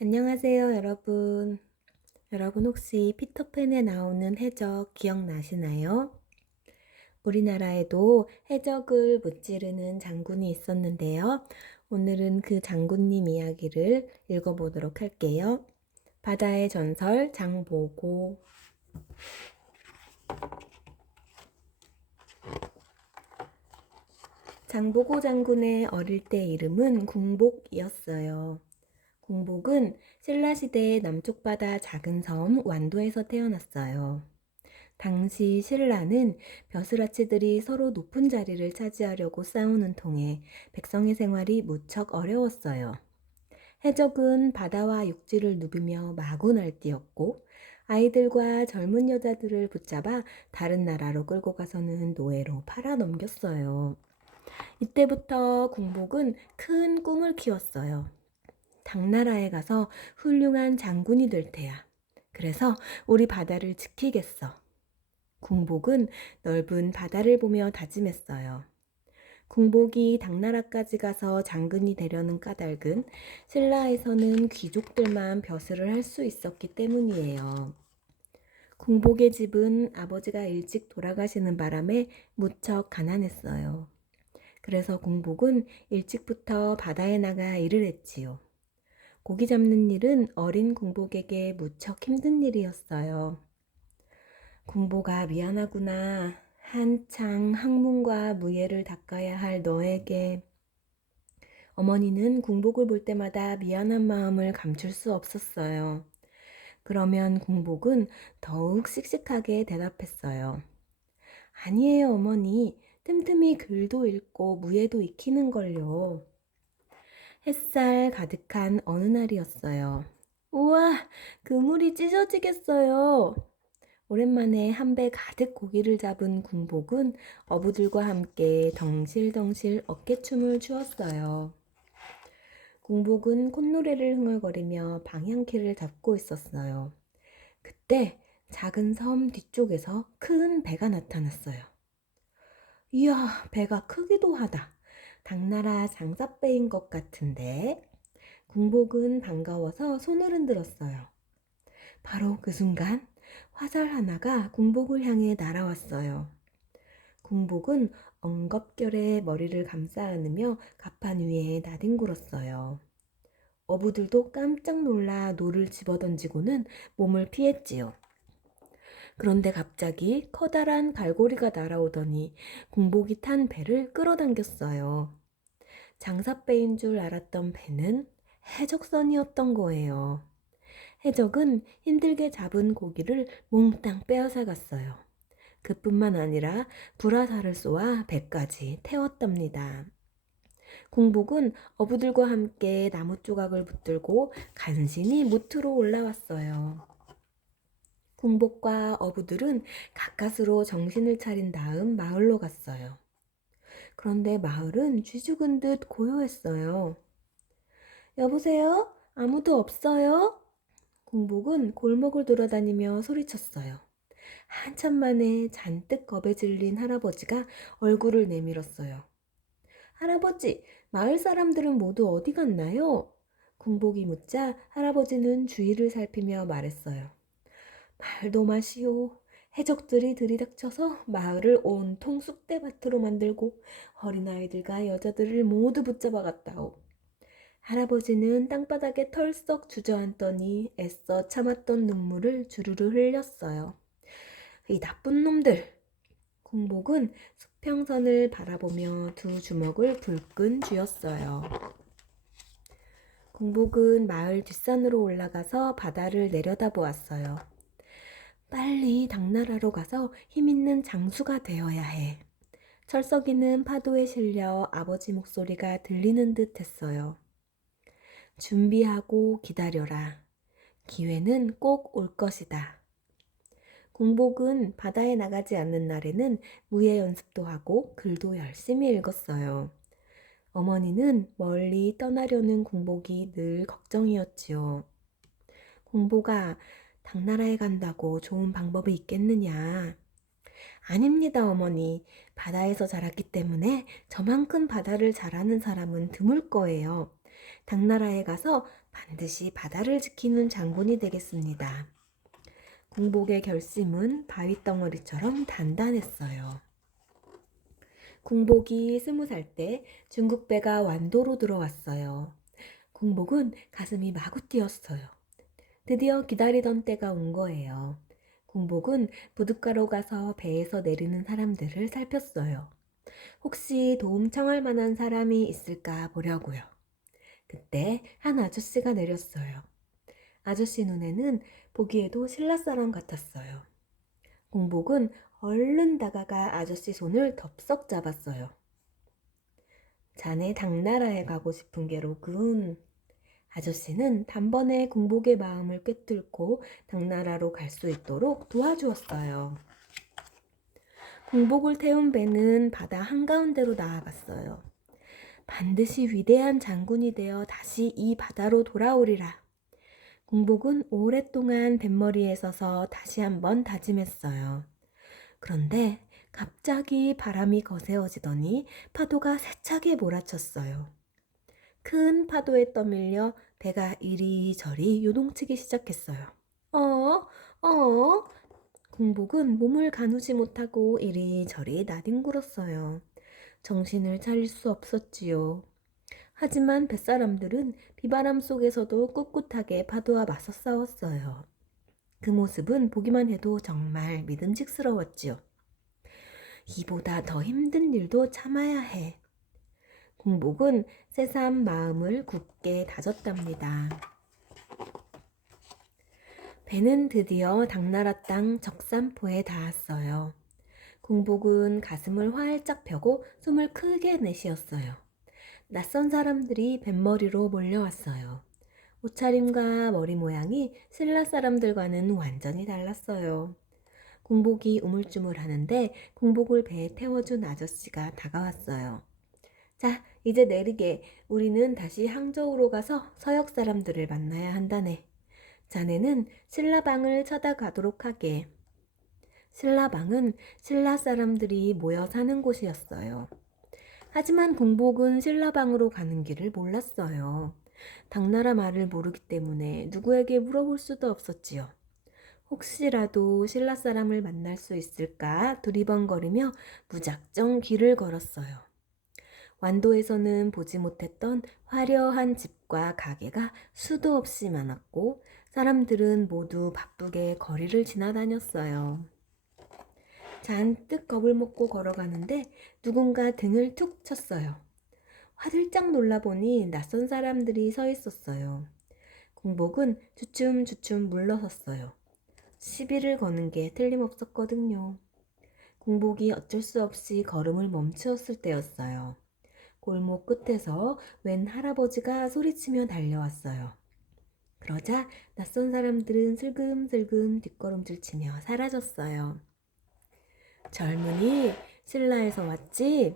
안녕하세요, 여러분. 여러분 혹시 피터팬에 나오는 해적 기억나시나요? 우리나라에도 해적을 무찌르는 장군이 있었는데요. 오늘은 그 장군님 이야기를 읽어보도록 할게요. 바다의 전설 장보고 장보고 장군의 어릴 때 이름은 궁복이었어요. 궁복은 신라 시대의 남쪽 바다 작은 섬 완도에서 태어났어요. 당시 신라는 벼슬아치들이 서로 높은 자리를 차지하려고 싸우는 통에 백성의 생활이 무척 어려웠어요. 해적은 바다와 육지를 누비며 마구 날뛰었고 아이들과 젊은 여자들을 붙잡아 다른 나라로 끌고 가서는 노예로 팔아 넘겼어요. 이때부터 궁복은 큰 꿈을 키웠어요. 당나라에 가서 훌륭한 장군이 될 테야. 그래서 우리 바다를 지키겠어. 궁복은 넓은 바다를 보며 다짐했어요. 궁복이 당나라까지 가서 장군이 되려는 까닭은 신라에서는 귀족들만 벼슬을 할 수 있었기 때문이에요. 궁복의 집은 아버지가 일찍 돌아가시는 바람에 무척 가난했어요. 그래서 궁복은 일찍부터 바다에 나가 일을 했지요. 고기 잡는 일은 어린 궁복에게 무척 힘든 일이었어요. 궁복아 미안하구나. 한창 학문과 무예를 닦아야 할 너에게 어머니는 궁복을 볼 때마다 미안한 마음을 감출 수 없었어요. 그러면 궁복은 더욱 씩씩하게 대답했어요. 아니에요, 어머니. 틈틈이 글도 읽고 무예도 익히는 걸요. 햇살 가득한 어느 날이었어요. 우와, 그물이 찢어지겠어요. 오랜만에 한 배 가득 고기를 잡은 군복은 어부들과 함께 덩실덩실 어깨춤을 추었어요. 궁복은 콧노래를 흥얼거리며 방향키를 잡고 있었어요. 그때 작은 섬 뒤쪽에서 큰 배가 나타났어요. 이야, 배가 크기도 하다. 당나라 장사배인 것 같은데. 궁복은 반가워서 손을 흔들었어요. 바로 그 순간 화살 하나가 궁복을 향해 날아왔어요. 궁복은 엉겁결에 머리를 감싸 안으며 갑판 위에 나뒹굴었어요. 어부들도 깜짝 놀라 노를 집어던지고는 몸을 피했지요. 그런데 갑자기 커다란 갈고리가 날아오더니 궁복이 탄 배를 끌어당겼어요. 장사배인 줄 알았던 배는 해적선이었던 거예요. 해적은 힘들게 잡은 고기를 몽땅 빼앗아 갔어요. 그뿐만 아니라 불화살을 쏘아 배까지 태웠답니다. 궁복은 어부들과 함께 나무 조각을 붙들고 간신히 무트로 올라왔어요. 궁복과 어부들은 가까스로 정신을 차린 다음 마을로 갔어요. 그런데 마을은 쥐 죽은 듯 고요했어요. 여보세요? 아무도 없어요? 궁복은 골목을 돌아다니며 소리쳤어요. 한참 만에 잔뜩 겁에 질린 할아버지가 얼굴을 내밀었어요. 할아버지, 마을 사람들은 모두 어디 갔나요? 궁복이 묻자 할아버지는 주위를 살피며 말했어요. 말도 마시오. 해적들이 들이닥쳐서 마을을 온통 쑥대밭으로 만들고 어린아이들과 여자들을 모두 붙잡아 갔다오. 할아버지는 땅바닥에 털썩 주저앉더니 애써 참았던 눈물을 주르르 흘렸어요. 이 나쁜 놈들! 궁복은 수평선을 바라보며 두 주먹을 불끈 쥐었어요. 궁복은 마을 뒷산으로 올라가서 바다를 내려다보았어요. 빨리 당나라로 가서 힘있는 장수가 되어야 해. 철썩이는 파도에 실려 아버지 목소리가 들리는 듯 했어요. 준비하고 기다려라. 기회는 꼭 올 것이다. 공복은 바다에 나가지 않는 날에는 무예 연습도 하고 글도 열심히 읽었어요. 어머니는 멀리 떠나려는 공복이 늘 걱정이었지요. 공복아, 당나라에 간다고 좋은 방법이 있겠느냐? 아닙니다, 어머니. 바다에서 자랐기 때문에 저만큼 바다를 잘 아는 사람은 드물 거예요. 당나라에 가서 반드시 바다를 지키는 장군이 되겠습니다. 공복의 결심은 바위 덩어리처럼 단단했어요. 공복이 스무 살 때 중국 배가 완도로 들어왔어요. 공복은 가슴이 마구 뛰었어요. 드디어 기다리던 때가 온 거예요. 공복은 부둣가로 가서 배에서 내리는 사람들을 살폈어요. 혹시 도움 청할 만한 사람이 있을까 보려고요. 그때 한 아저씨가 내렸어요. 아저씨 눈에는 보기에도 신라 사람 같았어요. 공복은 얼른 다가가 아저씨 손을 덥석 잡았어요. 자네 당나라에 가고 싶은 게로군. 아저씨는 단번에 공복의 마음을 꿰뚫고 당나라로 갈 수 있도록 도와주었어요. 공복을 태운 배는 바다 한가운데로 나아갔어요. 반드시 위대한 장군이 되어 다시 이 바다로 돌아오리라. 공복은 오랫동안 뱃머리에 서서 다시 한번 다짐했어요. 그런데 갑자기 바람이 거세어지더니 파도가 세차게 몰아쳤어요. 큰 파도에 떠밀려 배가 이리저리 요동치기 시작했어요. 어, 어, 공복은 몸을 가누지 못하고 이리저리 나뒹굴었어요. 정신을 차릴 수 없었지요. 하지만 뱃사람들은 비바람 속에서도 꿋꿋하게 파도와 맞서 싸웠어요. 그 모습은 보기만 해도 정말 믿음직스러웠지요. 이보다 더 힘든 일도 참아야 해. 공복은 새삼 마음을 굳게 다졌답니다. 배는 드디어 당나라 땅 적산포에 닿았어요. 공복은 가슴을 활짝 펴고 숨을 크게 내쉬었어요. 낯선 사람들이 뱃머리로 몰려왔어요. 옷차림과 머리 모양이 신라 사람들과는 완전히 달랐어요. 공복이 우물쭈물 하는데 공복을 배에 태워준 아저씨가 다가왔어요. 자, 이제 내리게. 우리는 다시 항저우로 가서 서역 사람들을 만나야 한다네. 자네는 신라방을 찾아가도록 하게. 신라방은 신라 사람들이 모여 사는 곳이었어요. 하지만 공복은 신라방으로 가는 길을 몰랐어요. 당나라 말을 모르기 때문에 누구에게 물어볼 수도 없었지요. 혹시라도 신라 사람을 만날 수 있을까 두리번거리며 무작정 길을 걸었어요. 완도에서는 보지 못했던 화려한 집과 가게가 수도 없이 많았고 사람들은 모두 바쁘게 거리를 지나다녔어요. 잔뜩 겁을 먹고 걸어가는데 누군가 등을 툭 쳤어요. 화들짝 놀라보니 낯선 사람들이 서 있었어요. 공복은 주춤주춤 물러섰어요. 시비를 거는 게 틀림없었거든요. 공복이 어쩔 수 없이 걸음을 멈추었을 때였어요. 골목 끝에서 웬 할아버지가 소리치며 달려왔어요. 그러자 낯선 사람들은 슬금슬금 뒷걸음질 치며 사라졌어요. 젊은이 신라에서 왔지?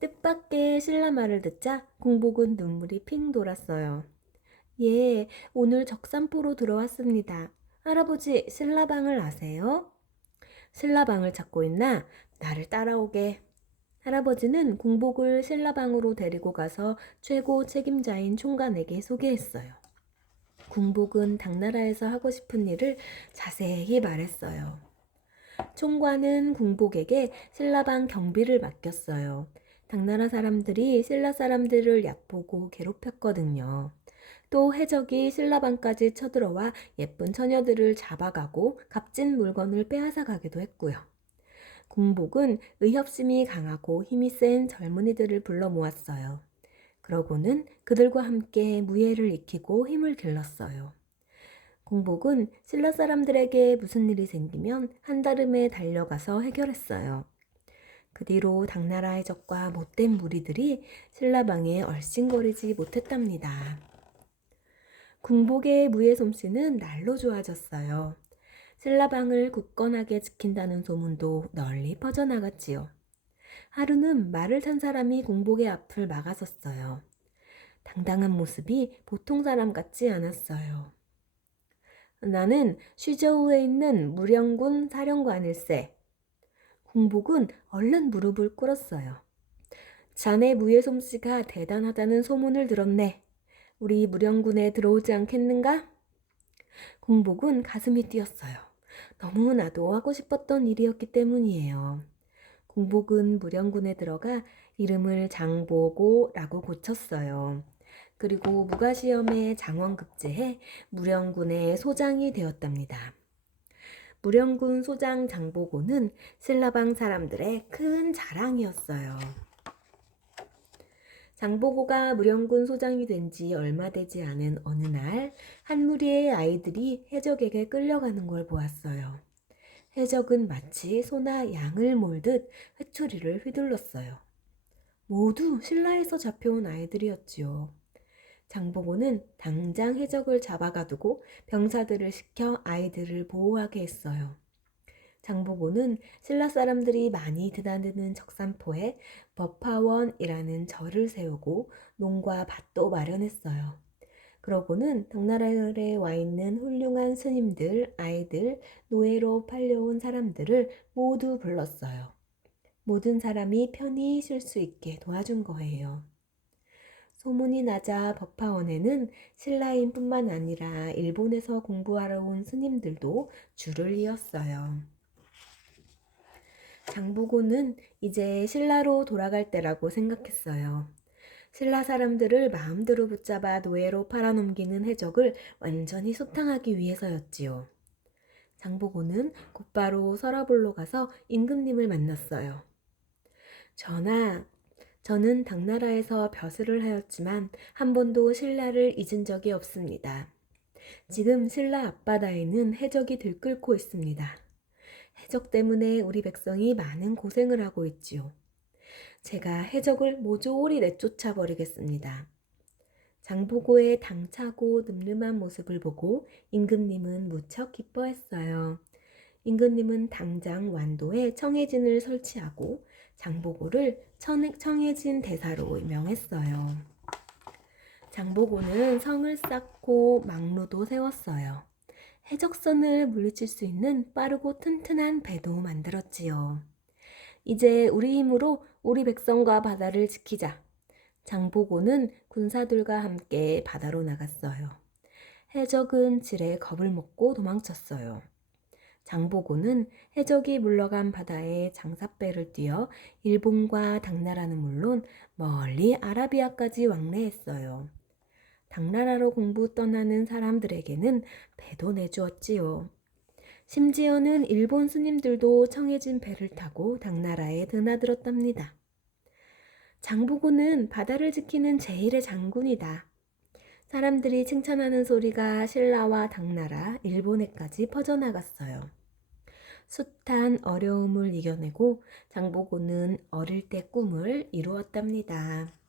뜻밖의 신라 말을 듣자 공복은 눈물이 핑 돌았어요. 예, 오늘 적산포로 들어왔습니다. 할아버지, 신라방을 아세요? 신라방을 찾고 있나? 나를 따라오게. 할아버지는 공복을 신라방으로 데리고 가서 최고 책임자인 총관에게 소개했어요. 공복은 당나라에서 하고 싶은 일을 자세히 말했어요. 총관은 공복에게 신라방 경비를 맡겼어요. 당나라 사람들이 신라 사람들을 얕보고 괴롭혔거든요. 또 해적이 신라방까지 쳐들어와 예쁜 처녀들을 잡아가고 값진 물건을 빼앗아 가기도 했고요. 공복은 의협심이 강하고 힘이 센 젊은이들을 불러 모았어요. 그러고는 그들과 함께 무예를 익히고 힘을 길렀어요. 공복은 신라 사람들에게 무슨 일이 생기면 한다름에 달려가서 해결했어요. 그 뒤로 당나라의 적과 못된 무리들이 신라방에 얼씬거리지 못했답니다. 궁복의 무예 솜씨는 날로 좋아졌어요. 신라방을 굳건하게 지킨다는 소문도 널리 퍼져나갔지요. 하루는 말을 탄 사람이 공복의 앞을 막아섰어요. 당당한 모습이 보통 사람 같지 않았어요. 나는 쉬저우에 있는 무령군 사령관일세. 공복은 얼른 무릎을 꿇었어요. 자네 무예 솜씨가 대단하다는 소문을 들었네. 우리 무령군에 들어오지 않겠는가? 공복은 가슴이 뛰었어요. 너무나도 하고 싶었던 일이었기 때문이에요. 공복은 무령군에 들어가 이름을 장보고라고 고쳤어요. 그리고 무가시험에 장원급제해 무령군의 소장이 되었답니다. 무령군 소장 장보고는 신라방 사람들의 큰 자랑이었어요. 장보고가 무령군 소장이 된 지 얼마 되지 않은 어느 날 한 무리의 아이들이 해적에게 끌려가는 걸 보았어요. 해적은 마치 소나 양을 몰듯 회초리를 휘둘렀어요. 모두 신라에서 잡혀온 아이들이었지요. 장보고는 당장 해적을 잡아가두고 병사들을 시켜 아이들을 보호하게 했어요. 장보고는 신라 사람들이 많이 드나드는 적산포에 법화원이라는 절을 세우고 농과 밭도 마련했어요. 그러고는 당나라에 와 있는 훌륭한 스님들, 아이들, 노예로 팔려온 사람들을 모두 불렀어요. 모든 사람이 편히 쉴 수 있게 도와준 거예요. 소문이 나자 법화원에는 신라인뿐만 아니라 일본에서 공부하러 온 스님들도 줄을 이었어요. 장보고는 이제 신라로 돌아갈 때라고 생각했어요. 신라 사람들을 마음대로 붙잡아 노예로 팔아넘기는 해적을 완전히 소탕하기 위해서였지요. 장보고는 곧바로 서라볼로 가서 임금님을 만났어요. 전하, 저는 당나라에서 벼슬을 하였지만 한 번도 신라를 잊은 적이 없습니다. 지금 신라 앞바다에는 해적이 들끓고 있습니다. 해적 때문에 우리 백성이 많은 고생을 하고 있지요. 제가 해적을 모조리 내쫓아 버리겠습니다. 장보고의 당차고 늠름한 모습을 보고 임금님은 무척 기뻐했어요. 임금님은 당장 완도에 청해진을 설치하고 장보고를 청해진 대사로 임명했어요. 장보고는 성을 쌓고 망루도 세웠어요. 해적선을 물리칠 수 있는 빠르고 튼튼한 배도 만들었지요. 이제 우리 힘으로 우리 백성과 바다를 지키자. 장보고는 군사들과 함께 바다로 나갔어요. 해적은 질에 겁을 먹고 도망쳤어요. 장보고는 해적이 물러간 바다에 장사배를 띄어 일본과 당나라는 물론 멀리 아라비아까지 왕래했어요. 당나라로 공부 떠나는 사람들에게는 배도 내주었지요. 심지어는 일본 스님들도 청해진 배를 타고 당나라에 드나들었답니다. 장보고는 바다를 지키는 제일의 장군이다. 사람들이 칭찬하는 소리가 신라와 당나라, 일본에까지 퍼져나갔어요. 숱한 어려움을 이겨내고 장보고는 어릴 때 꿈을 이루었답니다.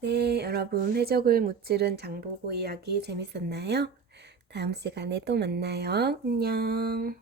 네, 여러분 해적을 무찌른 장보고 이야기 재밌었나요? 다음 시간에 또 만나요. 안녕.